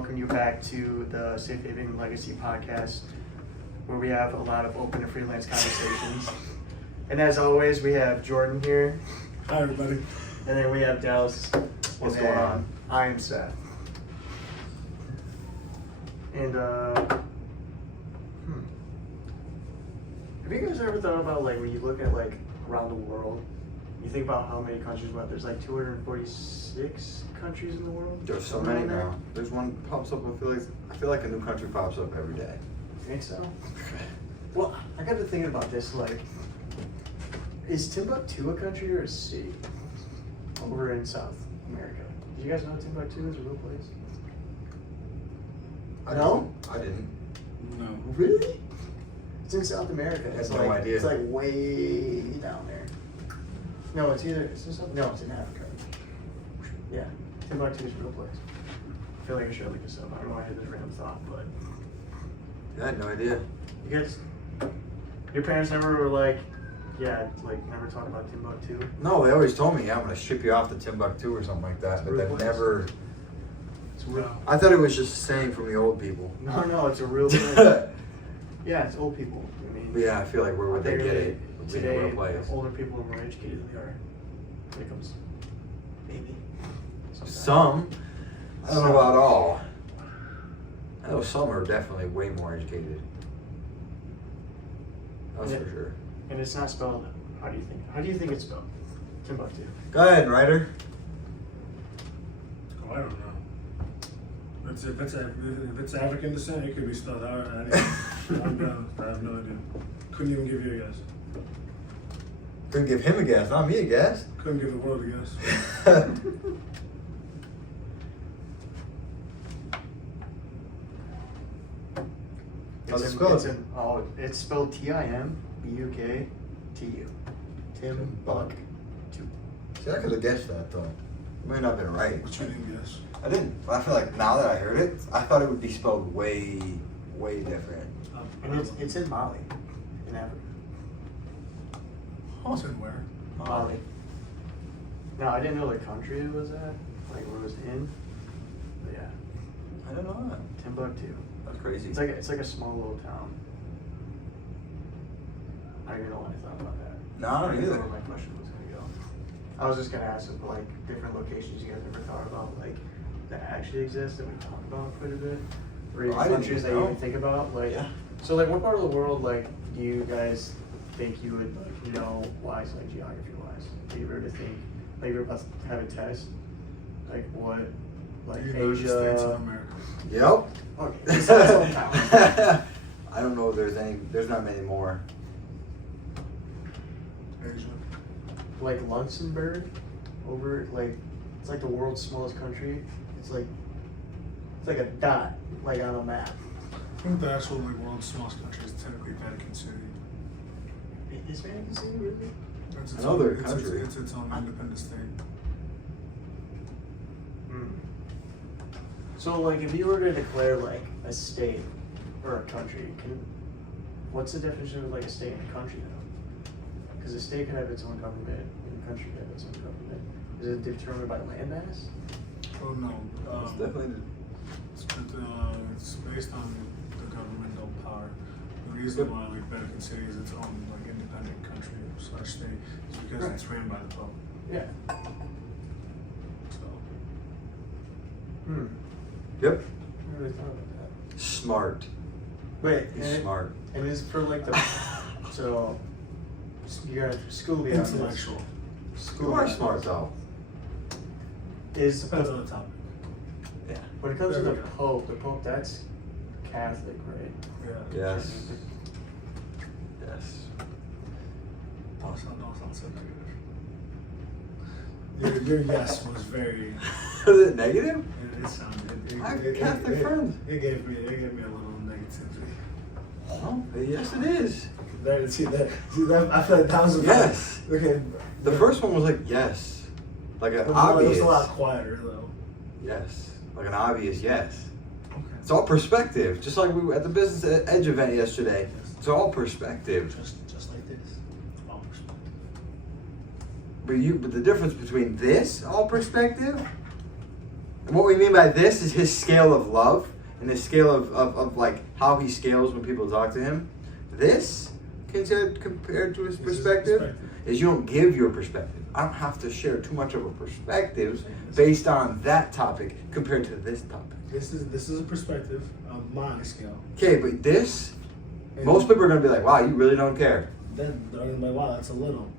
welcome you back to the Safe Haven Legacy podcast, where we have a lot of open and freelance conversations. And as always, we have Jordan here. Hi, everybody. And then we have Dallas. What's And going then on? I am Seth. And have you guys ever thought about, like, when you look at, like, around the world, you think about how many countries, what, there's like 246 countries in the world? There's so Somewhere many in there? now. There's one pops up. I feel like a new country pops up every day. You think so? Well, I got to thinking about this, like, is Timbuktu a country or a city over in South America? Did you guys know Timbuktu is a real place? No? I didn't. No. Really? It's in South America. I It's had no like idea. It's like way down there. No, it's either it's in South, no, it's in Africa. Yeah, Timbuktu is a real place. I feel like I should look this up. I don't know why I had this random thought, but I had no idea. you guys, your parents never were like, yeah, like never talked about Timbuktu. No, they always told me, yeah, I'm gonna ship you off to Timbuktu or something like that, It's a but real they've place. never. It's real. No. I thought it was just a saying from the old people. No, it's a real place. Yeah, it's old people. I mean, But yeah, I feel like where would they get apparently it? Being a Today, real place. older people are more educated than they are when it comes, maybe. sometimes. Some. I don't know about all. I know some are definitely way more educated. That's Yeah. for sure. And it's not spelled. How do you think it's spelled? Timbuktu. Go ahead, Ryder. Oh, I don't know. If it's African descent, it could be spelled out. I have no idea. Couldn't even give you a guess. Couldn't give him a guess, not me a guess. Couldn't give the world a guess. How's it spelled? It's spelled Timbuktu. Timbuktu. See, I could have guessed that though. It might not have been right. But you didn't guess. I didn't. But I feel like now that I heard it, I thought it would be spelled way, way different. And it's in Mali, in Africa. It's in where? Mali. Now I didn't know the country it was at, like where it was in. But yeah, I don't know that. Timbuktu. That's crazy. It's like a small little town. I don't even know what I thought about that. No, I don't even know either. where my question was gonna go. I was just gonna ask if like different locations you guys ever thought about like that actually exist that we talk about quite a bit, or even I didn't countries that even you know. even think about. Like, Yeah. so like what part of the world like do you guys think you would like know wise, like geography wise? If you were to think like you're about to have a test, like what, like United States of Asia. America. Yep. Okay, it's not its own town. I don't know if there's not many more. Asia. Like Luxembourg, over like it's like the world's smallest country. It's like a dot, like on a map. I think the actual world's smallest country is technically Vatican City. Is Vatican City really? It's Another own, country. It's its own independent state. Hmm. So like, if you were to declare like a state or a country, what's the definition of like a state and a country though? Because a state can have its own government, and a country can have its own government. Is it determined by landmass? Oh no. It's definitely. It's based on the governmental power. The reason why like Vatican City is its own like independent country / state is because Right. it's ran by the Pope. Yeah. So Yep. I never really thought about that. Smart. Wait, He's smart. And it's for like the so you got school beyond this. intellectual. School You are beyond smart this. though. Is Depends on the topic. Yeah. when it comes to There the we go. Pope that's Catholic, right? Yeah. Yes. Yes. Don't sound so negative. Your yes was very. Was it negative? It sounded. I have Catholic friends. It gave me a little negativity. Oh, yes, it is. See that? I feel like that was a Yes. Okay. The first one was like yes, like an It obvious. was a lot quieter though. Yes, like an obvious yes. Okay. It's all perspective, just like we were at the Business Edge event yesterday. It's all perspective. Just like this. All perspective. But the difference between this all perspective And what we mean by this is his scale of love and his scale of like how he scales when people talk to him. This, compared to his perspective, is you don't give your perspective. I don't have to share too much of a perspective based on that topic compared to this topic. This is a perspective of my scale. Okay, but this, And most people are going to be like, wow, you really don't care. Then they're gonna be like, wow, that's a little.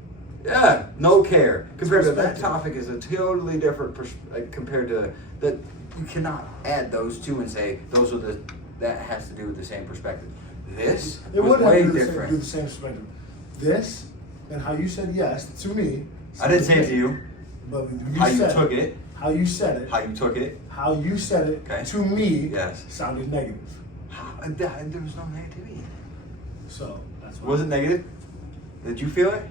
Yeah, no care. Compared to that perspective. topic is a totally different compared to that. You cannot add those two and say those are that has to do with the same perspective. This It was would have way to do different. the same perspective. This and how you said yes to me. I didn't say it to you. But How you said took it. How you said it. How you took it. How you said it Okay. to me. Yes. Sounded negative. There was no negativity in it. So that's why. Was it negative? Did you feel it?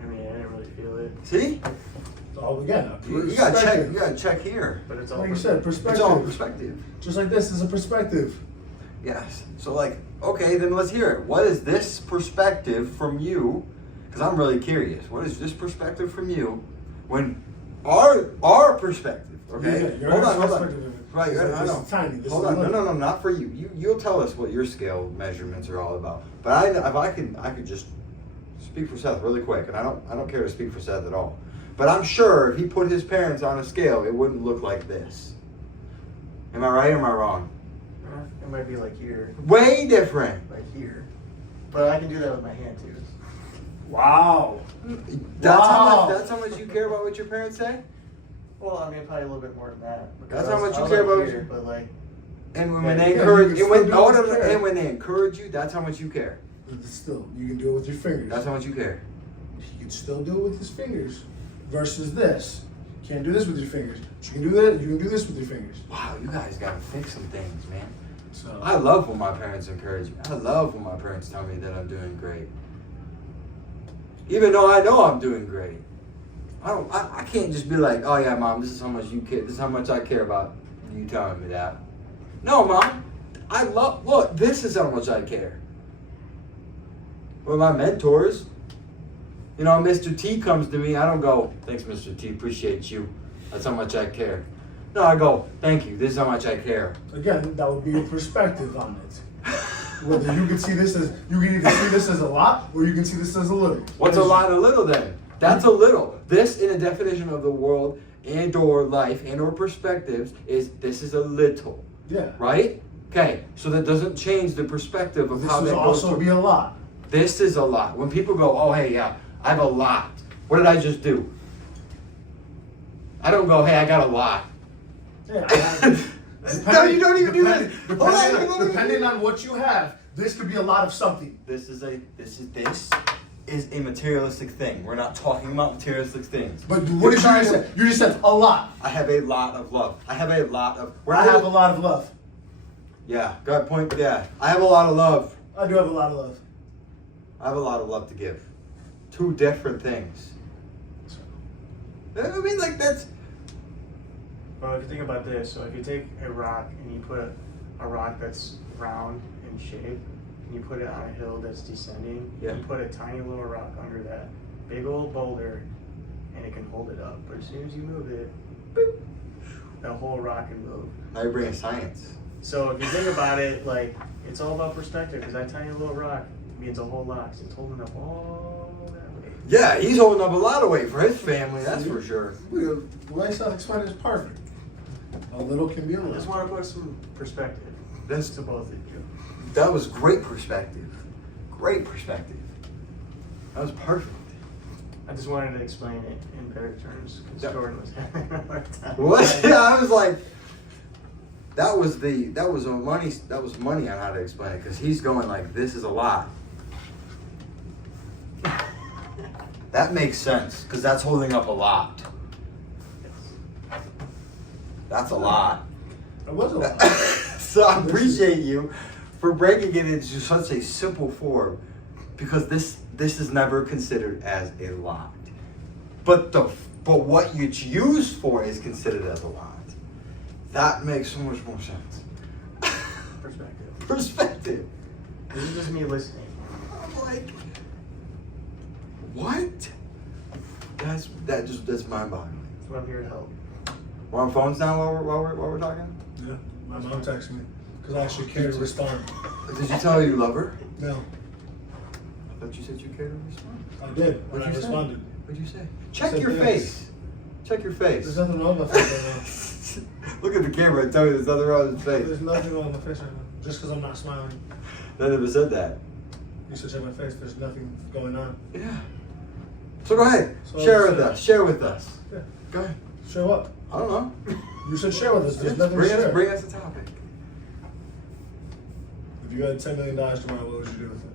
I mean, I didn't really feel it, See? Oh, again, You gotta check. You gotta check here. but it's all Like you said, It's perspective. all perspective. Just like this is a perspective. Yes. So like, okay, then let's hear it. What is this perspective from you? Because I'm really curious. What is this perspective from you? When our perspective, okay? Yeah, your hold on. perspective of it. Right, This I is know. tiny. This Hold is on. No, little. no, not for you. You'll tell us what your scale measurements are all about. But I could just speak for Seth really quick, and I don't care to speak for Seth at all. But I'm sure if he put his parents on a scale, it wouldn't look like this. Am I right or am I wrong? It might be like here, Way different. like here. But I can do that with my hand too. Wow. That's how much you care about what your parents say? Well, I mean, probably a little bit more than that. because That's I how was- much I you was care like about here, your- But like, And when Yeah, they you encourage, can and when, still do it with and care. when they encourage you, that's how much you care. But still, you can do it with your fingers. That's how much you care. He can still do it with his fingers. Versus this. You can't do this with your fingers. But you can do that. You can do this with your fingers. Wow, you guys gotta fix some things, man. So I love when my parents encourage me. I love when my parents tell me that I'm doing great. Even though I know I'm doing great. I can't just be like, oh yeah, mom, this is how much you care. This is how much I care about you telling me that. No, mom. Look, this is how much I care. Well, my mentors, you know, Mr. T comes to me, I don't go, thanks, Mr. T, appreciate you. That's how much I care. No, I go, thank you, this is how much I care. again, that would be your perspective on it. Whether you can see this as you can either see this as a lot or you can see this as a little. What's a lot of little then? That's a little. This, in a definition of the world and or life and or perspectives, is this is a little, Yeah. right? Okay, so that doesn't change the perspective of This how would that goes. also be a lot. This is a lot. When people go, oh, hey, yeah, I have a lot. What did I just do? I don't go, hey, I got a lot. Yeah. No, you don't even do that. Depending, Hold on, you don't even depending do on what you have, this could be a lot of something. This is a materialistic thing. We're not talking about materialistic things. But what did you just say? You just said a lot. I have a lot of love. I have a lot of. I have a lot of love. Yeah, got point. Yeah, I have a lot of love. I do have a lot of love. I have a lot of love to give. Two different things. I mean, like that's. well, if you think about this, so if you take a rock and you put a rock that's round in shape, and you put it on a hill that's descending, Yeah. you put a tiny little rock under that big old boulder, and it can hold it up. But as soon as you move it, boop, the whole rock can move. Now you're bringing science. So if you think about it, like, it's all about perspective, because that tiny little rock means a whole lot, 'cause it's holding up all that weight. Yeah, he's holding up a lot of weight for his family. That's for sure. The way I explained it is perfect. A little can be a I lot. just want to put some perspective That's to both of you. That was great perspective. Great perspective. That was perfect. I just wanted to explain it in better terms, because Yeah. Jordan was having a hard time. What? Yeah, I was like, that was money on how to explain it, because he's going like, this is a lot. That makes sense, because that's holding up a lot. That's a lot. It was a lot. So I appreciate you for breaking it into such a simple form, because this is never considered as a lot. But what it's used for is considered as a lot. That makes so much more sense. Perspective. Perspective. This is just me listening. I'm like, what? That's mind-boggling. That's what I'm here to help. We're on phones now while we're talking? Yeah, my mom texted me because I actually care to respond. Did you tell her you love her? No, I thought you said you cared to respond. I did, and What'd I you say? responded. What'd you say? Check said your yes. face. Check your face. There's nothing wrong with my face right Look at the camera and tell me there's nothing wrong with his now. face. There's nothing wrong with my face right now. Just because I'm not smiling. I never said that. You should check my face. There's nothing going on. Yeah. So go ahead. So Share I'm with saying- us. Share with us. Yeah. Go ahead. Share what? I don't know. You should share with us. There's Just nothing to share. bring us a topic. If you had $10 million tomorrow, what would you do with it?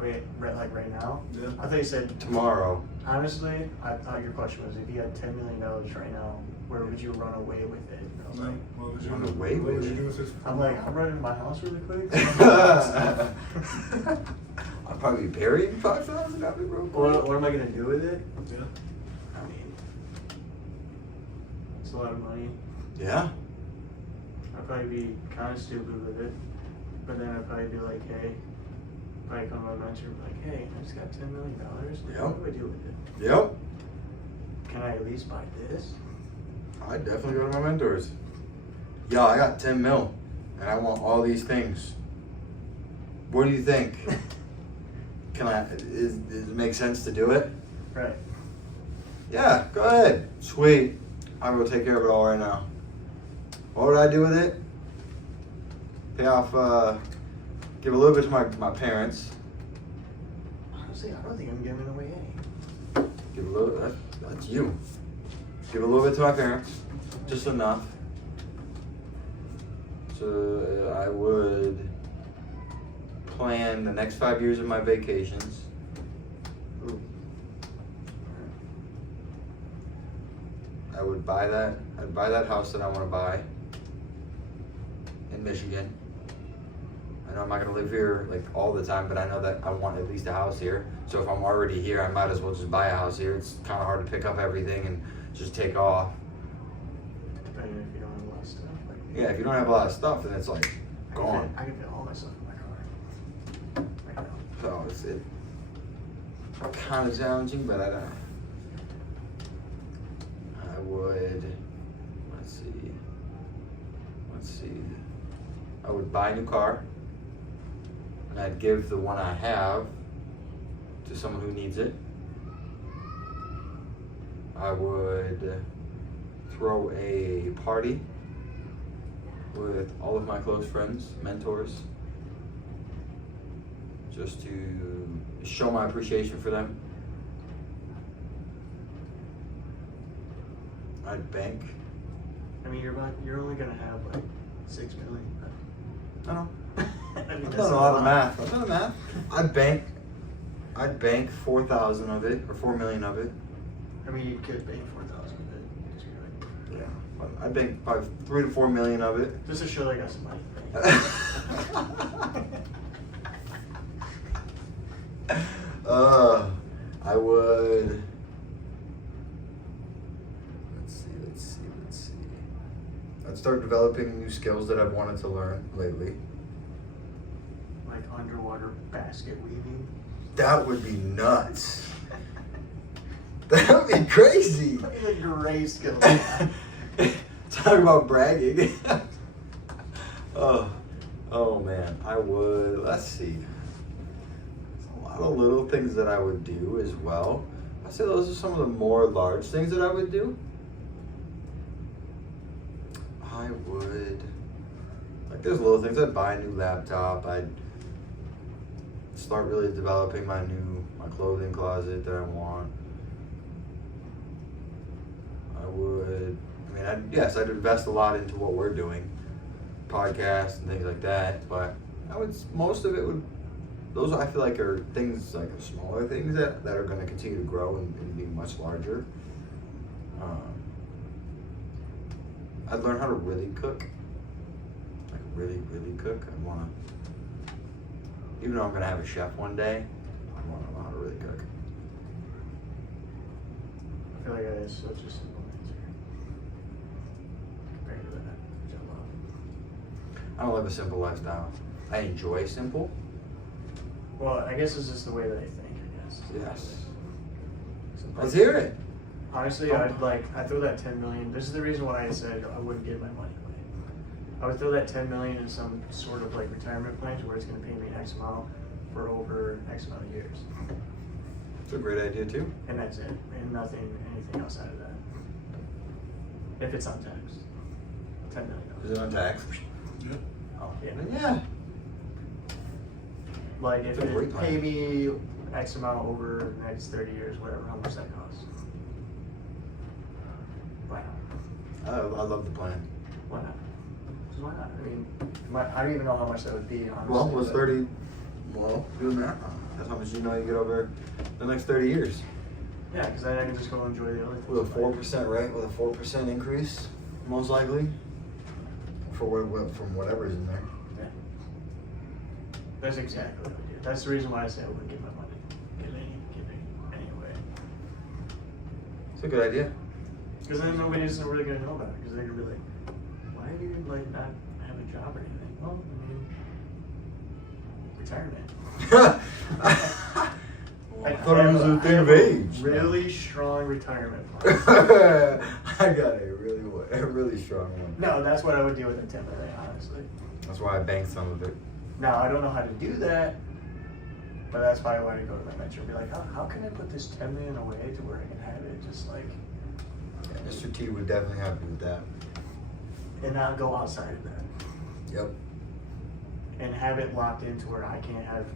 Wait, like right now? Yeah. I thought you said, Tomorrow. honestly, I thought your question was if you had $10 million right now, where would you run away with it? And I was like, What would you Run do? away What with would you it? do with it? I'm running to my house really quick. I'll probably be burying 5,000 of it real quick. What am I gonna do with it? Yeah. I mean, it's a lot of money. Yeah. I'd probably be kind of stupid with it, but then I'd probably be like, hey, probably come to my mentor and be like, hey, I just got $10 million. Like, Yep. what do I do with it? Yep. Can I at least buy this? I'd definitely go to my mentors. Yo, I got 10 mil and I want all these things. What do you think? Does it make sense to do it? Right. Yeah, go ahead. Sweet. I will take care of it all right now. What would I do with it? Pay off, give a little bit to my parents. Honestly, I don't think I'm giving away any. Give a little, that's you. Give a little bit to my parents. Just enough. So I would plan the next 5 years of my vacations. Ooh. I'd buy that house that I want to buy in Michigan. I know I'm not gonna live here like all the time, but I know that I want at least a house here. So if I'm already here, I might as well just buy a house here. It's kind of hard to pick up everything and just take off. Depending if you don't have a lot of stuff. Like, Yeah, if you don't have a lot of stuff, then it's like I can gone. fit- I can fit all my stuff in my car. Right now. So it's kind of challenging, but I don't know. I would, let's see. I would buy a new car, and I'd give the one I have to someone who needs it. I would throw a party with all of my close friends, mentors, just to show my appreciation for them. I'd bank. I mean, you're only gonna have like 6 million. I don't know. I mean, I've that's done a lot of math. I've done the math. I'd bank 4,000 of it, or 4 million of it. I mean, you could pay 4,000 of it. Yeah. I'd bank probably 3 to 4 million of it. Just to show they got some money. I would. Let's see. I'd start developing new skills that I've wanted to learn lately. Like underwater basket weaving. That would be nuts. That would be crazy. Look at the gray skill. Talk about bragging. Oh man, I would. Let's see. There's a lot of little things that I would do as well. I'd say those are some of the more large things that I would do. I would, like, there's little things. I'd buy a new laptop. I'd start really developing my clothing closet that I want. I'd invest a lot into what we're doing, podcasts and things like that. But most of it would, those I feel like are things like smaller things that are going to continue to grow and be much larger. I'd learn how to really cook, like really cook. I want to, even though I'm going to have a chef one day, I want to know how to really cook. I feel like that is such a simple answer compared to that, which I love. I don't live a simple lifestyle. I enjoy simple. Well, I guess it's just the way that I think. I guess. Yes. So Let's hear it. Honestly, I throw that 10 million. This is the reason why I said I wouldn't give my money away. I would throw that 10 million in some sort of like retirement plan to where it's going to pay me X amount for over X amount of years, It's a great idea too. and that's it, and anything outside of that. If it's untaxed, 10 million. Is it untaxed? Yeah. Oh yeah. Then yeah. Like if It's a great it plan. pay me X amount over the next 30 years, whatever, how much that costs. Why not? I love the plan. Why not? Just why not? I mean, I don't even know how much that would be, honestly. Well, what's but- 30? Well, do the math. That's how much you know you get over the next 30 years. Yeah, because then I can just go enjoy the other things. With a in life. 4% rate, with a 4% increase, most likely. From whatever's in there. Yeah. That's exactly what I do. That's the reason why I say I wouldn't give my money. Give any away. It's a good idea. Because then nobody's really going to know about it. Because they're going to be like, why do you like not have a job or anything? Well, I mean, retirement. I thought it was a thing of age. Really strong retirement plan. I got a really strong one. No, that's what I would do with the 10 million, honestly. That's why I banked some of it. Now, I don't know how to do that, but that's why I want to go to my mentor and be like, how can I put this 10 million away to where I can have it just like, Yeah, Mr. T would definitely help you with that. and not go outside of that, Yep. and have it locked into where I can't have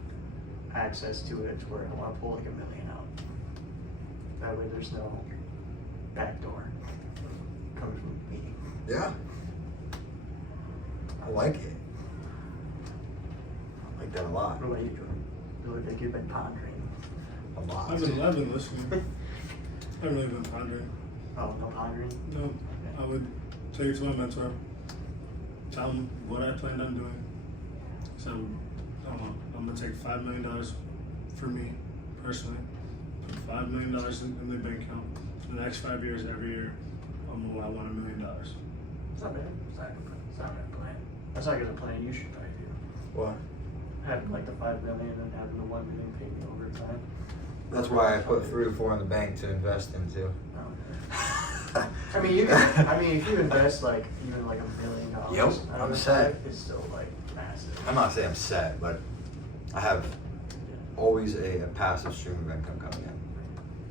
access to it to where I want to pull like $1 million out. That way there's no back door coming from me. Yeah. I like it. I like that a lot. What about you, Jordan? You look like you've been pondering. A lot. I've been listening. I haven't really been pondering. Oh, no pondering? No, I would take it to my mentor, tell him what I planned on doing. So, I don't know, I'm gonna take $5 million for me personally, put $5 million in the bank account. For the next 5 years, every year, I want $1 million. It's not bad. It's not a good plan. It's not a bad plan. That's not a good plan you should probably do. What? Having like the 5 million and having the 1 million paid me over time. That's why I put 3 or 4 in the bank to invest into. Okay. I mean, if you invest like even like $1 million, Yep, out I'm of set. it, it's still like massive. I'm not saying I'm set, but I have always a passive stream of income coming in.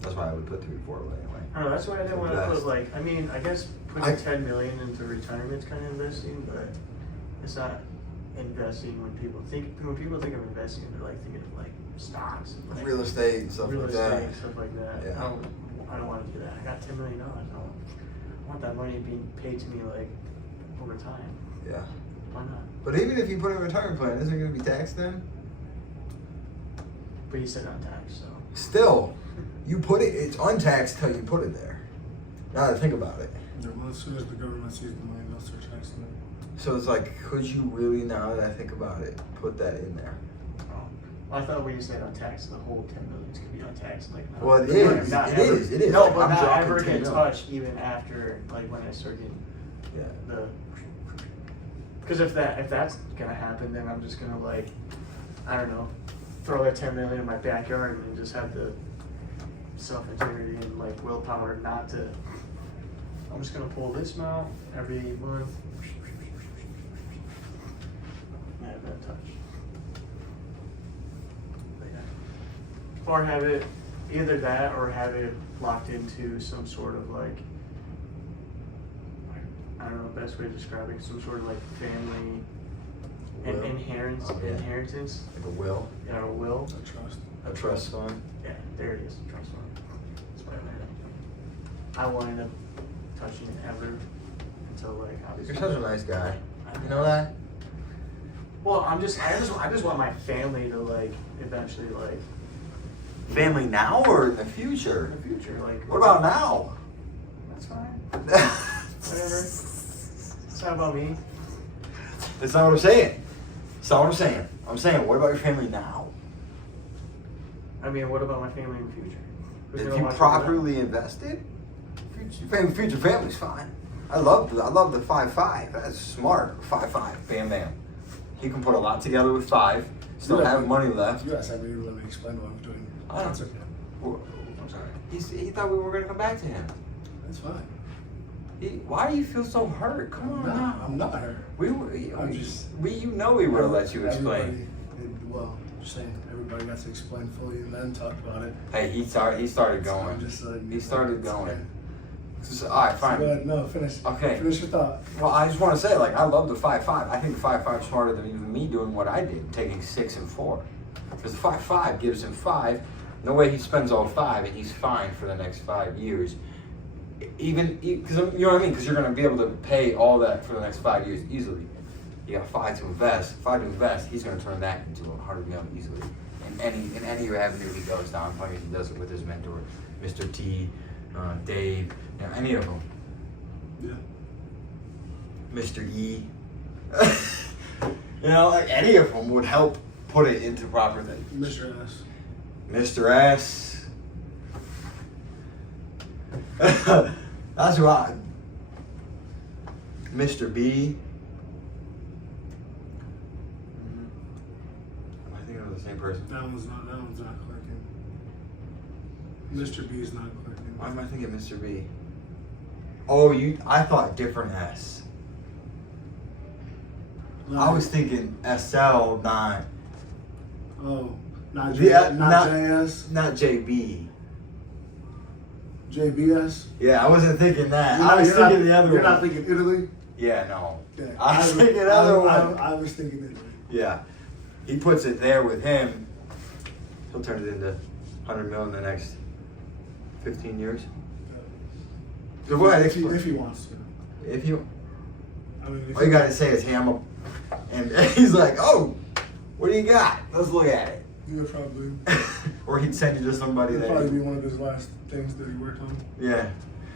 That's why I would put 3 or 4 away anyway. I don't know. That's why I didn't want to Invest. put like. I mean, I guess putting 10 million into retirement's kind of investing, but it's not investing when people think of investing, they're like thinking of like stocks and like Real estate and stuff real like estate that. and stuff like that. Yeah. I don't want to do that. I got $10 million. I want that money being paid to me like over time. Yeah. Why not? But even if you put in a retirement plan, isn't it going to be taxed then? But you said untaxed, so. Still, you put it, it's untaxed till you put it there. Now that I think about it. Yeah, well, as soon as the government sees the money, they'll start taxing it. So it's like, could you really, now that I think about it, put that in there? Oh. Well, I thought when you said untaxed, the whole 10 million could be untaxed. Like, not, Well, it not- is. not It ever- is. It is. No, Like, but I'm not dropping ever 10 get mil. touched even after, like, when I start getting Yeah. the. Because if that's gonna happen, then I'm just gonna like, I don't know, throw that 10 million in my backyard and just have the self-integrity and like willpower not to. I'm just gonna pull this amount every month. I have that touch. But yeah. Or have it either that or have it locked into some sort of like, I don't know the best way to describe it, some sort of like family and Will. inheritance, Oh, yeah. inheritance, Like a will, you know, will. I trust. a trust fund. Yeah, there it is, trust fund. That's what I meant. I won't end up touching it ever until like obviously. You're such a nice guy. You know that? Well, I just want my family to like eventually like Family now or in the in future? the future like. What about now? That's fine. Whatever. It's not about me. That's not what I'm saying. That's not what I'm saying. I'm saying, what about your family now? I mean, what about my family in the future? Who's If gonna you watch over properly invested, future family's fine. I love the 5-5. That's smart. 5-5. Bam bam. He can put a lot together with 5. Still Yeah. have money left. You guys haven't even let me explain what I'm doing. I don't- That's okay. I'm sorry. He thought we were gonna come back to him. That's fine. Why do you feel so hurt? Come on now. I'm not hurt. I'm just. You know we would have let you explain. Everybody- Well, just saying, everybody got to explain fully and then talk about it. Hey, he started So going. I'm just letting you He know. started It's going. okay. So, all right, So fine. go ahead. No, finish. Okay. Finish your thought. Well, I just want to say, like, I love the 5.5. I think the 5.5 is smarter than even me doing what I did, taking 6 and 4. Because the 5.5 gives him 5. No way he spends all 5, and he's fine for the next 5 years. Even because you know what I mean. Because you're going to be able to pay all that for the next 5 years easily. You got 5 to invest. 5 to invest. He's going to turn that into $100 million easily. In any avenue he goes down, probably he does it with his mentor, Mr. T, Dave, you know, any of them. Yeah. Mr. E. You know, like any of them would help put it into proper thing. Mr. S. Mr. S. That's who I. Mr. B. Am I thinking of the same person? That one's not clicking. Mr. B is not clicking. Why am I thinking Mr. B? Oh, I thought different S. I was thinking SL, not Oh, not Yeah, not not- JS. not JB. JBS. Yeah, I wasn't thinking that. You're I was not- thinking the other You're one. not thinking Italy. Yeah, no. Yeah. I was thinking the other one. I was thinking Italy. Yeah, he puts it there with him. He'll turn it into 100 mil in the next 15 years. So go ahead, if explain. he wants to. If you, I mean, if all you gotta say is ham up, and he's like, "Oh, what do you got? Let's look at it." you would probably. Or he'd send you to somebody It'd that. probably be one of his last things that he worked on. Yeah.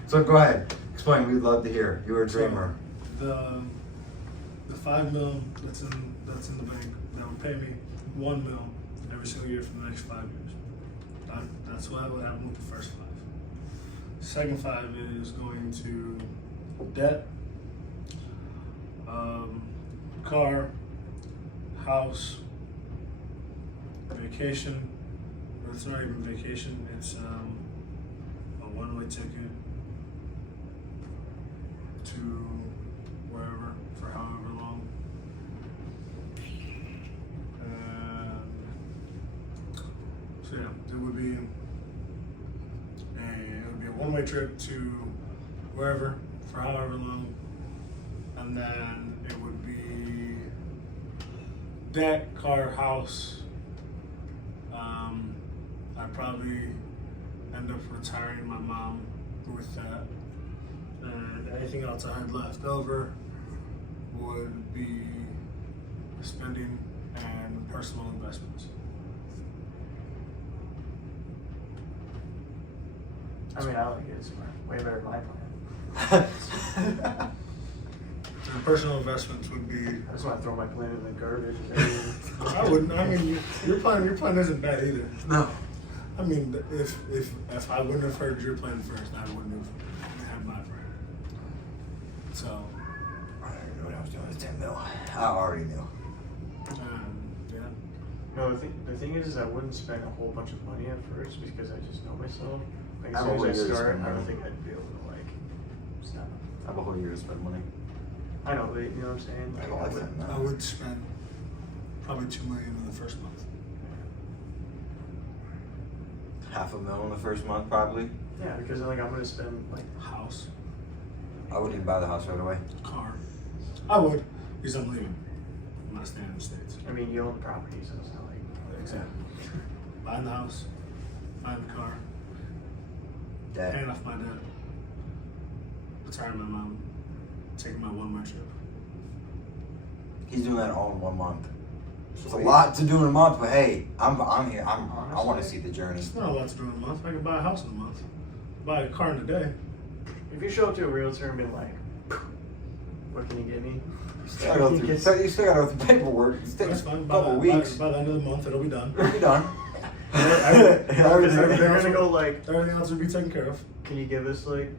So go ahead, explain. We'd love to hear. You're a dreamer. The $5 million that's in the bank that would pay me $1 million every single year for the next 5 years. That's what would happen with the first 5. Second 5 is going to debt, car, house, vacation. Or it's not even vacation. It's a one-way ticket to wherever for however long. So yeah, it would be a one-way trip to wherever for however long, and then it would be debt, car, house. I'd probably end up retiring my mom with that. And anything else I had left over would be spending and personal investments. I mean, I like it. It's way better than my plan. And personal investments would be. I just want to throw my plan in the garbage. I wouldn't. I mean, your plan isn't bad either. No. I mean, if I wouldn't have heard your plan first, I wouldn't have had my plan. So, I didn't know what I was doing with 10 mil. I already knew. yeah. No, the thing is I wouldn't spend a whole bunch of money at first because I just know myself. Like I as have a soon as whole I year to start, spend I don't money. think I'd be able to like stop. I have a whole year to spend money. I know, but you know what I'm saying? I don't like would- that. I would spend probably $2 million in the first month. $500,000 in the first month, probably. Yeah, because like I'm gonna spend like House, I wouldn't even buy the house right away. car. I would, because I'm leaving. I'm not staying in the States. I mean you own the property, so it's not like Exactly. Buying the house, buying the car, Debt. paying off my debt, retiring my mom, taking my one-way trip. He's doing that all in 1 month. It's a lot to do in a month, but hey, I'm here. I want to see the journey. It's not a lot to do in a month. I can buy a house in a month. Buy a car in a day. if you show up to a realtor and be like, what can you get me? You still gotta go through, you still gotta go through paperwork. It takes That's a fine. couple weeks. By the end of the month, it'll be done. It'll be done. They're gonna go like, Everything else will be taken care of. can you give us like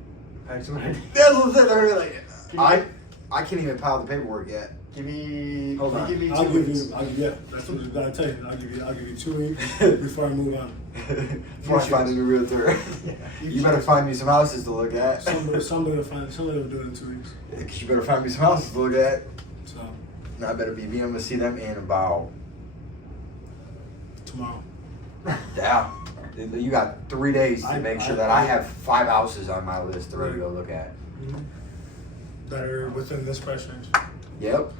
X amount of That's what I'm saying. They're like, Can you I can't even file the paperwork yet. Give me. Hold on. Give me 2 I'll give weeks. you. Yeah, that's what I tell you. I'll give you 2 weeks before I move on. Before I find a new realtor. You better find me some houses to look at. Somebody will do it in 2 weeks. Because you better find me some houses to look at. So And I better be able to see them in about, tomorrow. yeah. You got 3 days to make sure that I have 5 houses on my list to ready to go look at. That are within this price range. Yep.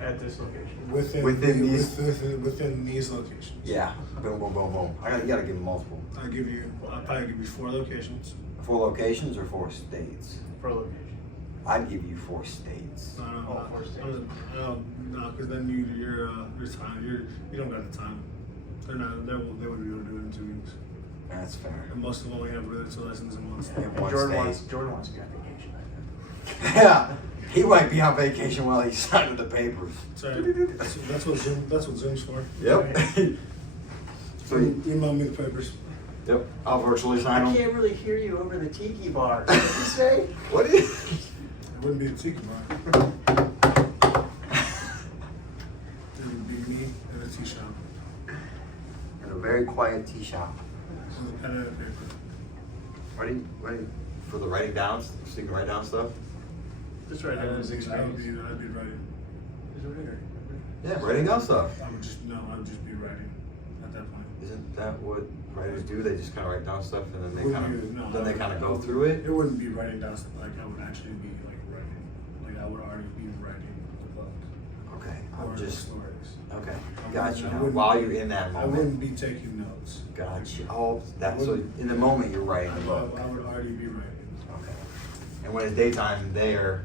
At this location. Within these locations. Yeah. Boom, boom, boom, boom. You gotta give them multiple. I'll probably give you 4 locations. 4 locations or 4 states? For location. I'd give you 4 states. All 4 states. No, because then your time, you don't got the time. They wouldn't be able to do it in 2 weeks. That's fair. And most of them only have realtor license in 1 state. In And one Jordan state. wants to be on vacation. I Yeah. He might be on vacation while he's signing the papers. Sorry, that's what Zoom's for. Yep. So, Email me the papers. yep. I'll virtually sign I them. can't really hear you over the tiki bar. What did you say? What is? It wouldn't be a tiki bar. It would be me and a tea shop In a very quiet tea shop. with a pen and a paper. Ready? For the writing down? So you can write down stuff? Just right there. His I'd experience. be writing. He's a writer. Yeah, writing down stuff. I would just be writing at that point. Isn't that what writers do? They just kind of write down stuff and then they Wouldn't kind be- of no, then they I kind of wouldn't. go through it. It wouldn't be writing down stuff. Like I would actually be like writing. Like I would already be writing the book. Okay, Or I'm the just stories. okay. I Got wouldn't- you. I Now, wouldn't- while you're in that I moment, wouldn't be taking notes. got you. Oh, that's so. wouldn't- In the moment, you're writing I the book. would already be writing. Okay. And when it's daytime there,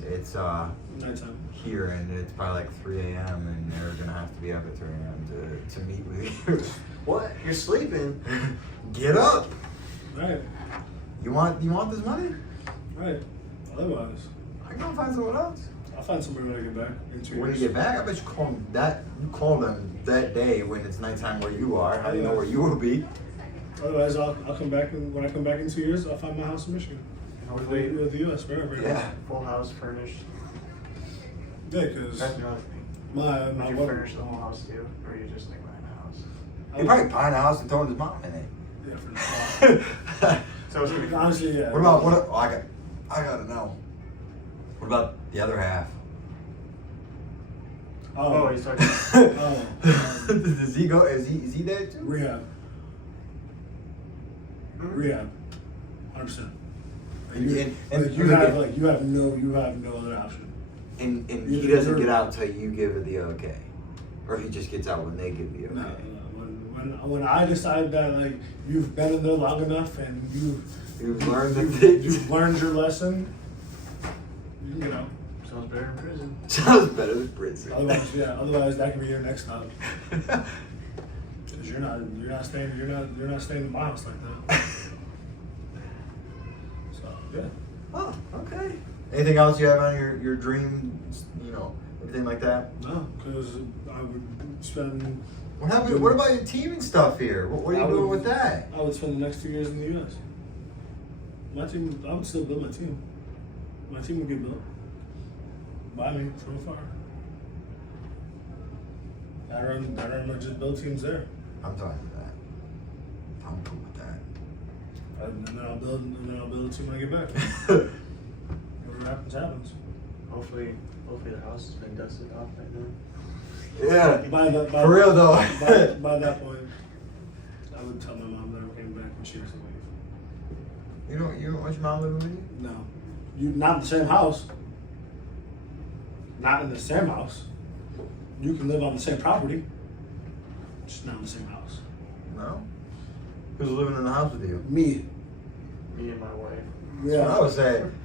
it's Nighttime. here and it's probably like 3 a.m. and they're gonna have to be up at 3 a.m. to meet with you. What? You're sleeping? Get up! Right. You want this money? Right. Otherwise, I can go find someone else. I'll find somebody when I get back. In 2 When you years. get back, I bet you call them that day when it's nighttime where you are. How do you know where you will be? Otherwise, I'll come back, and when I come back in 2 years, I'll find my house in Michigan. Hopefully, With the U.S. wherever. it is. Yeah. full house furnished. Yeah, because That's another thing. my Would you what- furnish the whole house too, or are you just like buying a house? He probably buying a house and throwing his mom in it. Yeah, for the So it's gonna be honestly, yeah. What about what? Oh, I gotta know. What about the other half? Oh, he's talking. Does he go? Is he dead too? Rehab. Rehab. 100%. And you have no other option. And he Either doesn't you're- get out till you give it the okay, or he just gets out when they give the okay. No, when I decide that like you've been in there long enough and You've learned the things. you've learned your lesson, you can get out. Sounds better in prison. Sounds better than prison. Otherwise that can be your next stop. Because you're not staying in my house like that. So yeah. Oh, okay. Anything else you have on your dreams? You know, everything like that. No, because I would spend. What happened? What about your team and stuff here? What are you doing with that? I would spend the next 2 years in the U.S. My team, I would still build my team. My team would get built by me from afar. I run just build teams there, I'm fine with that. I'm cool with that. and then I'll build a team when I get back. Whatever happens. Hopefully the house has been dusted off by then. Yeah. By For real though. by that point, I would tell my mom that I'm coming back when she has to leave. You don't want your mom living with you? No, you not in the same house. Not in the same house. You can live on the same property, just not in the same house. No. Who's living in the house with you? Me. Me and my wife. That's what I was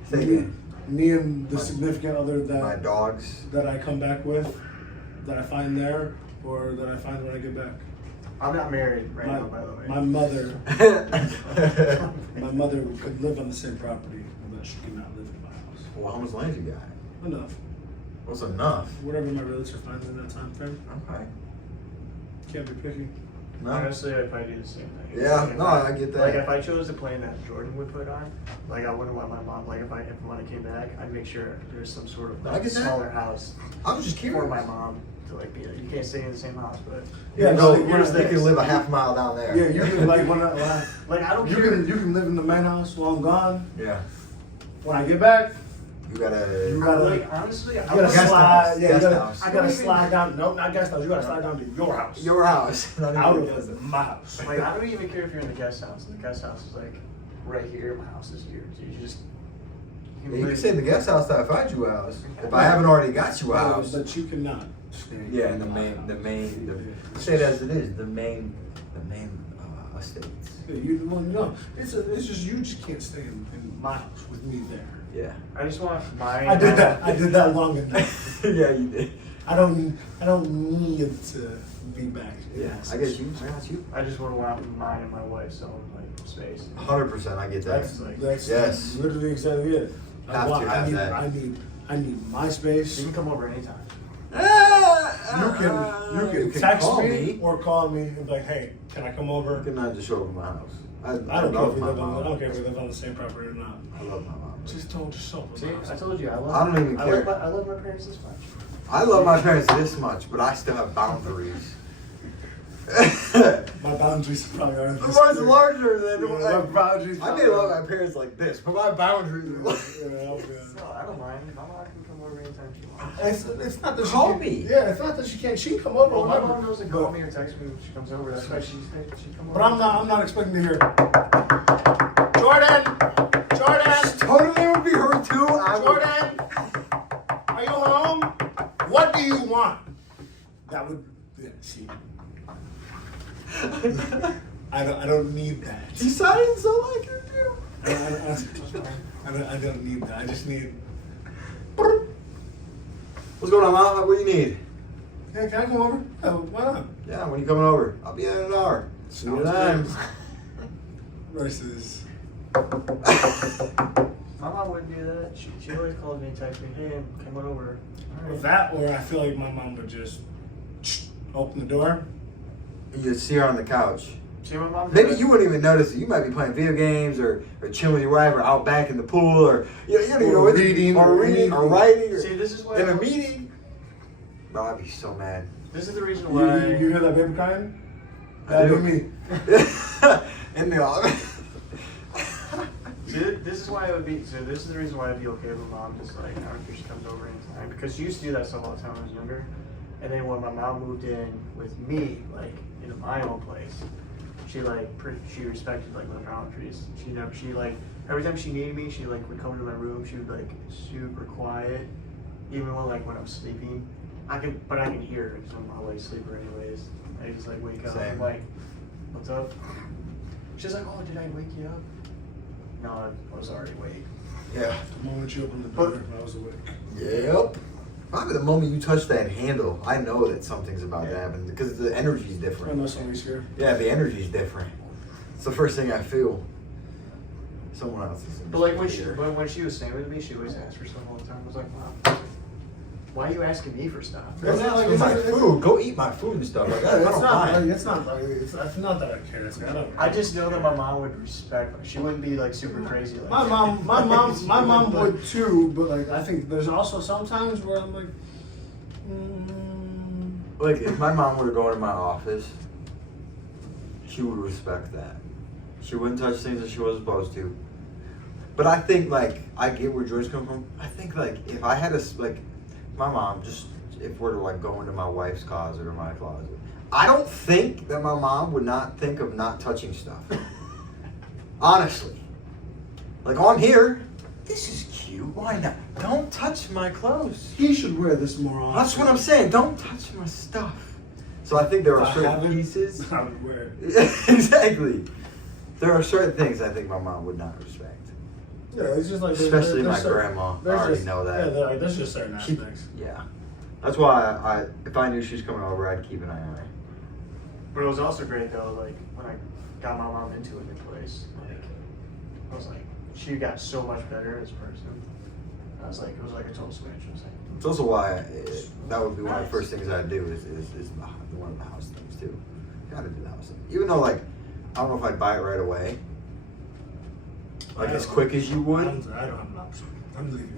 saying. Me and the My- significant other My dogs. that I come back with, that I find there, or that I find when I get back. I'm not married right now, by the way. My mother could live on the same property, but she could not live in my house. Well, how much land you got? Enough. What's enough? Whatever my realtor finds in that time frame, Okay. can't be picky. No. Honestly, I'd probably do the same thing. Yeah, Like, if no, I get that. Like if I chose the plane that Jordan would put on, like I wouldn't want my mom. Like if when I came back, I'd make sure there's some sort of I like, get that. smaller house I was just for curious. my mom to like be. You can't stay in the same house, but Yeah, You know, no, where's yeah, they can live a half mile down there. Yeah, you can like when I like I don't you care. can live in the main house while I'm gone. Yeah. When I get back, You gotta. You gotta- like honestly, I you gotta would- Guest slide. house, Yeah, guest you gotta, house. I gotta Don't even- slide down. Nope, not guest house. You gotta slide down to your house. Your house. Not Out even of my house. Like I don't even care if you're in the guest house. The guest house is like right here. My house is here. So you just. Yeah, you can say the guest house till I find you a house. If I haven't already got you a house. But you cannot stay. Yeah, and say it as it is, the main estates. Yeah, you, well, no, it's just you just can't stay in my house with me there. Yeah. I just want mine. I did that long enough. Yeah, you did. I don't need to be back. Yeah, I get you. I got you. I just would want mine and my wife's own like space. 100%, I get that. That's Yes. literally exactly it. Have to have that. I need my space. You can come over anytime. You can text call me or call me and be like, hey, can I come You over? can not just show up at my house. I don't care love if we my live on. I mom. don't care if we live on the same property or not. I love my mom. Just don't show up. at See, my house. I told you I love. I don't even care. I love my parents this much. I love my parents this much, but I still have boundaries. My boundaries probably aren't this Mine's clear. larger than Yeah, my boundaries. I may love my parents like this, but my boundaries are like. Yeah, okay. No, I don't mind. My mom can come over anytime she wants. It's not that she Call can, me. Yeah, it's not that she can't. She can come over. Well, my whenever. mom knows to call me or text me when she comes over. That's why she come over. But I'm not expecting to hear. Jordan, Totally would be her too. Jordan, are you home? What do you want? That would. Yeah, see. I don't need that. You sounded so like her too. I don't need that. I just need. What's going on, Mom? What do you need? Hey, can I come over? Why not? Yeah, when you coming over? I'll be in an hour. See you then. Versus. My mom wouldn't do that. She always calls me and texts me, hey, I'm coming over. All right. That, or I feel like my mom would just open the door. You see her on the couch. See my mom? do Maybe it? you wouldn't even notice it. You might be playing video games or chilling with your wife or out back in the pool or you don't even know what reading or reading or writing or See, this is why in a meeting. Bro, I'd be so mad. This is the reason You why. hear that baby crying? I That'd do. be me. In the office. See, this is why it would be. So this is the reason why I'd be okay with mom just like I don't care if she comes over anytime because she used to do that stuff all the time when I was younger. And then when my mom moved in with me, like into my own place, she she respected like my boundaries. She like every time she needed me, she like would come to my room. She would like super quiet, even when I'm sleeping. I can hear her because I'm a light sleeper anyways. I just like wake up. Same. I'm like, what's up? She's like, oh, did I wake you up? No, I was already awake. Yeah. The moment you opened the door, I was awake. Yep. Probably the moment you touch that handle, I know that something's about to happen because the energy's I different. know somebody's here. Yeah, the energy's different. It's the first thing I feel. Someone else is. But like when she was staying with me, she always asked for stuff all the time. I was like, Mom, why are you asking me for stuff? It's not like For my food, go eat my food and stuff like that. I It's don't not mind. like it's not that I care. It's, I just know that my mom would respect me. She wouldn't be like super crazy. Like my mom would too, but like I think there's also sometimes where I'm like, Like if my mom were to go into my office, she would respect that. She wouldn't touch things that she wasn't supposed to. But I think like I get where Joy's coming from. I think like if I had my mom just if we're to like go into my wife's closet or my closet, I don't think that my mom would not think of not touching stuff. Honestly, like on here, this is cute. Why not? Don't touch my clothes. he should wear this more often. That's what I'm saying. Don't touch my stuff. So I think there are If I certain haven't, pieces. I would wear it. Exactly. There are certain things I think my mom would not respect. Yeah, it's just like Especially my there's grandma. I there's already just- know that. Yeah, there's just certain She- aspects. Yeah. That's why if I knew she was coming over, I'd keep an eye on her. But it was also great though, like when I got my mom into a new place, like I was like, she got so much better as a person. I was like, it was like a total switch. I was like, It's also why that would be one of the Nice. first things I'd do is one of the house things too. gotta do the house thing. Even though, like, I don't know if I'd buy it right away. Like, as quick as you would. I don't have an option. I'm leaving.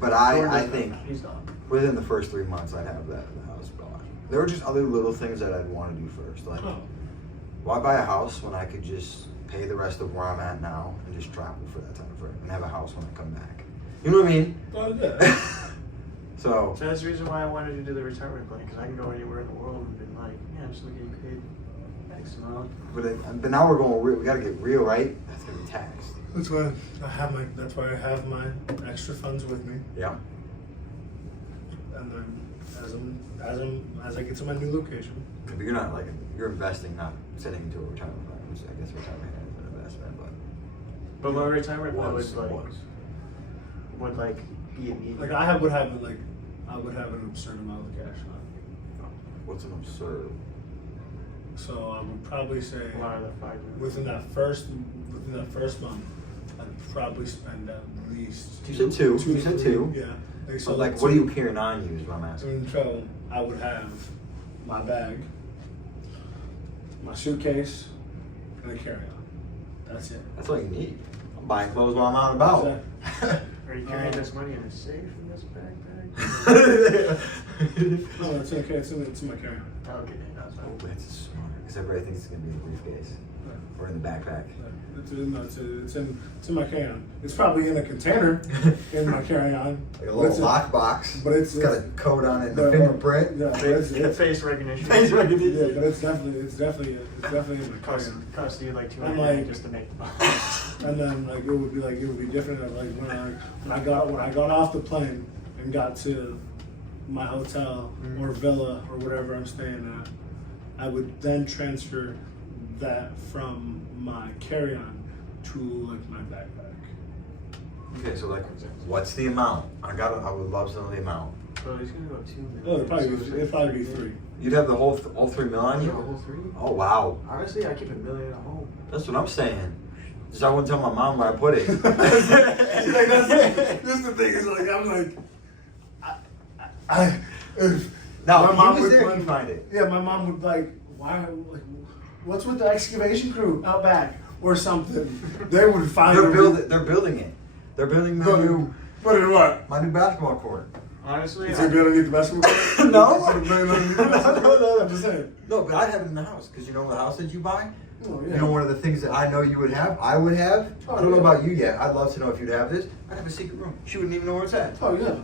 But I think He's not. within the first 3 months, I'd have the house gone. There were just other little things that I'd want to do first. Like, Oh. why buy a house when I could just pay the rest of where I'm at now and just travel for that time frame and have a house when I come back? You know what I mean? Oh, yeah. So, So that's the reason why I wanted to do the retirement plan, because I can go anywhere in the world and be like, yeah, I'm just getting paid X amount. but now we're going real. We got to get real, right? That's gonna be taxed. That's why I have my extra funds with me. Yeah. And then as I get to my new location, But you're not like you're investing, not setting into a retirement plan, which I guess retirement is an investment, But my retirement plan was would like be immediate. like I would have an absurd amount of cash on. what's an absurd? So I would probably say a lot of the 5 minutes. within that first month, I'd probably spend at least You said two. You said two. Yeah. So like, what are you carrying on you? Is what I'm asking. So I would have my bag, my suitcase, and a carry-on. That's it. That's all you need. I'm buying clothes while I'm out and about. Are you carrying this money in a safe in this backpack? No, it's okay. It's in my carry-on. Okay, that's Oh, fine. that's smart. Because everybody thinks it's gonna be in the briefcase or in the backpack. It's in my carry-on. It's probably in a container in my carry-on. Like a little It's lockbox. but it's got a code on it, the fingerprint. Yeah, but it's, The face recognition. Face recognition. yeah, but it's definitely in my carry-on. Cost you like I'm $200 like- just to make the box. And then it would be different. Like when I got off the plane and got to my hotel or villa or whatever I'm staying at, I would then transfer that from my carry-on to like my backpack. Okay, so like, what's the amount? I would love to know the amount. So he's gonna go 2 minutes. Oh, it'd probably be 3. You'd have the all 3 mil on The you? whole 3? Oh wow, Honestly, I keep $1 million at home. that's what I'm saying. Just I wouldn't tell my mom where I put it. Like that's the thing is like I'm like I if No, my he mom was would- there. my- You find it. Yeah, my mom would like, why? Like, what's with the excavation crew out back or something? They would find. They're building it. They're building my new But in what? basketball court. Honestly, Is it underneath the basketball court? No. Is it built underneath the basketball court? I'm just saying. No, but I have it in the house because you know the house that you buy. Oh, You know, one of the things that I know you would have, I would have. Oh, I don't know yeah. about you yet. I'd love to know if you'd have this. I'd have a secret room. She wouldn't even know where it's at. Oh yeah.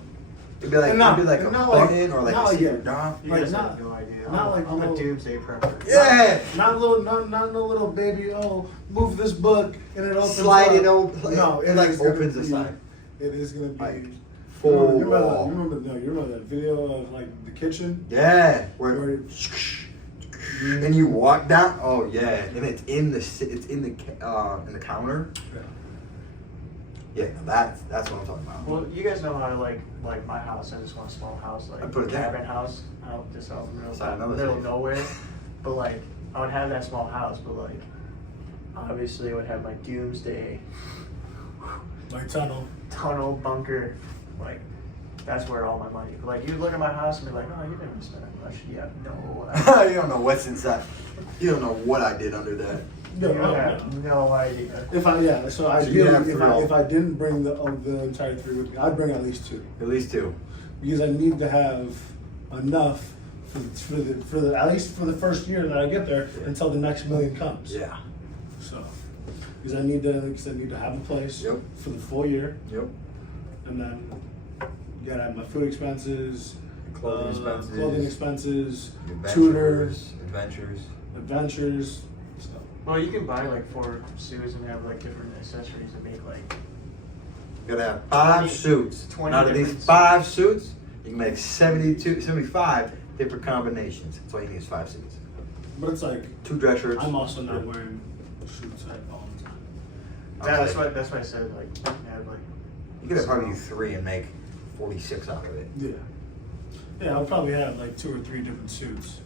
It'd be like And not- a and not like- button or like not a like secret a- dom. you like, guys not- have no idea. not like I'm no- a doomsday prepper. Yeah. Not no little baby. Oh, move this book and it opens. Slide up. it open. No, it like is gonna opens the be- side. It is gonna be. Like, full you wall. remember that video of like the kitchen? Yeah. Where- Where and you walk down. Oh yeah, and it's in the counter. Yeah. Yeah, no, that's what I'm talking about. Well, you guys know how like my house. I just want a small house, like I put it there. cabin house, out just out in the middle, Side another middle safe. of nowhere. But like, I would have that small house, but like, obviously, I would have my doomsday Like tunnel. tunnel bunker. Like, that's where all my money. Like, you look at my house and be like, oh, you didn't spend that much. You have no idea. You don't know what's inside. You don't know what I did under that. You have no idea. If I So you have if I didn't bring the entire 3 with me, I'd bring at least 2 At least 2. because I need to have enough for the at least for the first year that I get there until the next million comes. Yeah. So because I need to have a place Yep. for the full year, Yep. and then you gotta have my food expenses, Clothing expenses. tutor, Adventures. adventures. So. Well, you can buy like 4 suits and have like different accessories and make like. You gotta have 5 20 suits. 20 Out of these different 5 suits, you can make 75 different combinations. That's all you need is 5 suits. But it's like 2 dress shirts. I'm also not wearing suits all the time. That's why I said like have like. You could have probably do 3 and make 46 out of it. Yeah. Yeah, I'll probably have like 2 or 3 different suits.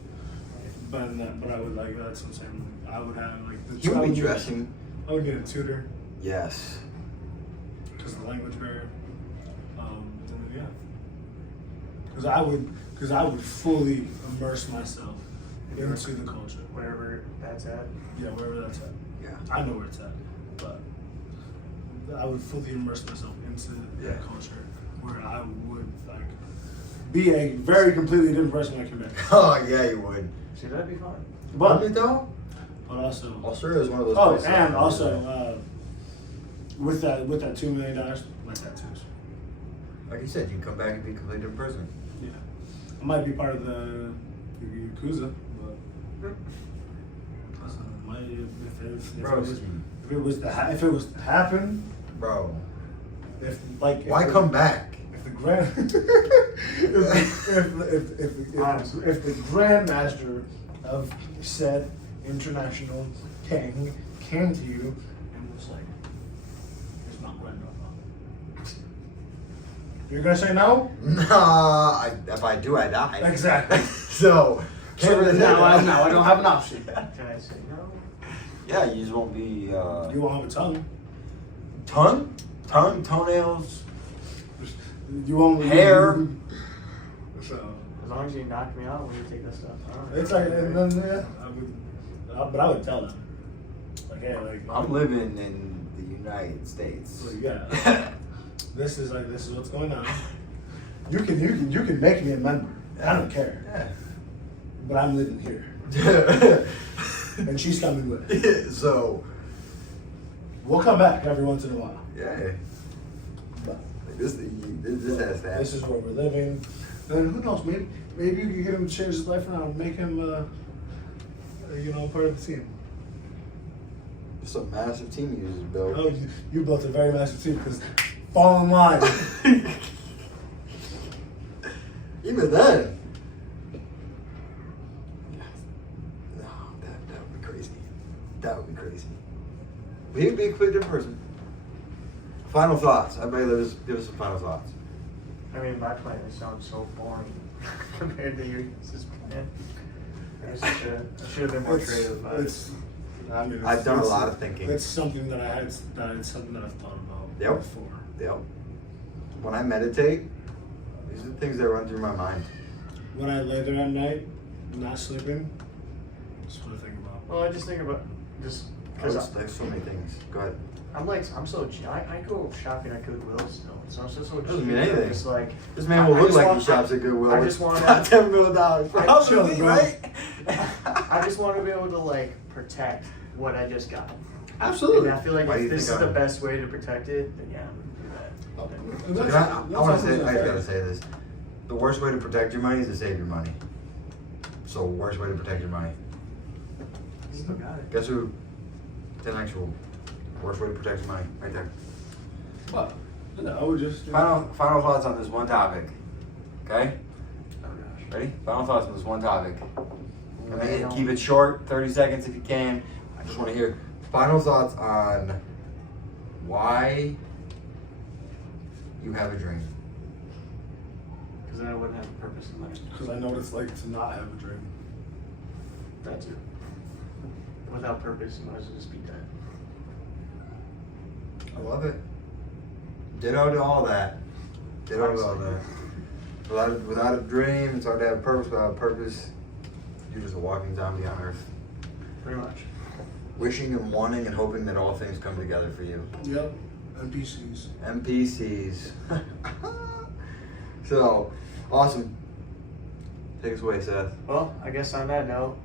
But I would like that's what I'm saying. I would have like the. You I would be would get- dressing. I would get a tutor Yes. because of the language barrier. Yeah. Because I would fully immerse myself into the culture. Wherever that's at. Yeah, wherever that's at. Yeah. I know where it's at, but I would fully immerse myself into Yeah. that culture where I would like be a very completely different person I Quebec. Oh yeah, you would. See, that'd be fun. But though, also, Australia is one of those. oh, places and that- also with that $2 million, like tattoos. like you said, you can come back and be a completely different person. Yeah, I might be part of the Yakuza, but might if it was to happen, Bro, if why come back? If the grand if the grandmaster of said international king came to you and was like, "It's not Glenn Norfolk," you're gonna say no? Nah, if I do, I die. Exactly. So, can't really say now I that. don't have an option. Can I say no? Yeah, you just won't be. You won't have a tongue. Toenails. You won't Hair. So As long as you knock me out when you take that stuff. I don't know. it's like, and then but I would tell them, like, hey, like, I'm living in the United States. so, yeah, this is what's going on. You can make me a member. I don't care, Yeah. but I'm living here, and she's coming with. So, We'll come back every once in a while. yeah. But This has to happen. this is where we're living. And who knows? Maybe you can get him to change his life around, and make him, part of the team. It's a massive team you just built. Oh, you built a very massive team because fall in line. Even then. No, that would be crazy. That would be crazy. He'd be a completely different person. Final thoughts. Everybody, give us some final thoughts. I mean, my plan sounds so boring compared to your guys' plan. I should have been more creative about it. I've done a lot of thinking. It's something that it's something that I've thought about Yep. before. Yep. When I meditate, these are the things that run through my mind. When I lay there at night, not sleeping, that's what I think about. Well, I just think about just because There's so many things. Go ahead. I'm so cheap. I go shopping at Goodwill still, so I'm just so cheap. Doesn't mean anything. It's like This man will I look just like want- he shops at Goodwill. I with just want $10 million. For I- house Chill, with me, bro. right? I just want to be able to like protect what I just got. Absolutely. And I feel like Why do you if this is think the I'm- best way to protect it, then yeah, I'm gonna do that. I want to say, I gotta say this. The worst way to protect your money is to save your money. So, worst way to protect your money. Still got it. Guess who? 10x rule. Worst way to protect your money. Right there. What? No, I would just. Final thoughts on this one topic. Okay? Oh gosh. Ready? Final thoughts on this one topic. I mean, Well, keep it short, 30 seconds if you can. I just want to hear final thoughts on why you have a dream. Because then I wouldn't have a purpose in life. Because I know what it's like to not have a dream. That too. Without purpose, you might as well just be dead. I love it. Ditto to all that. Ditto to all that. Without a dream, it's hard to have a purpose. Without a purpose, you're just a walking zombie on Earth. Pretty much. Wishing and wanting and hoping that all things come together for you. Yep. NPCs. NPCs. So, awesome. Take us away, Seth. Well, I guess on that note,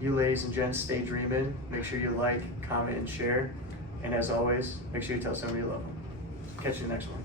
you ladies and gents stay dreaming. Make sure you like, comment, and share. And as always, make sure you tell somebody you love them. Catch you next one.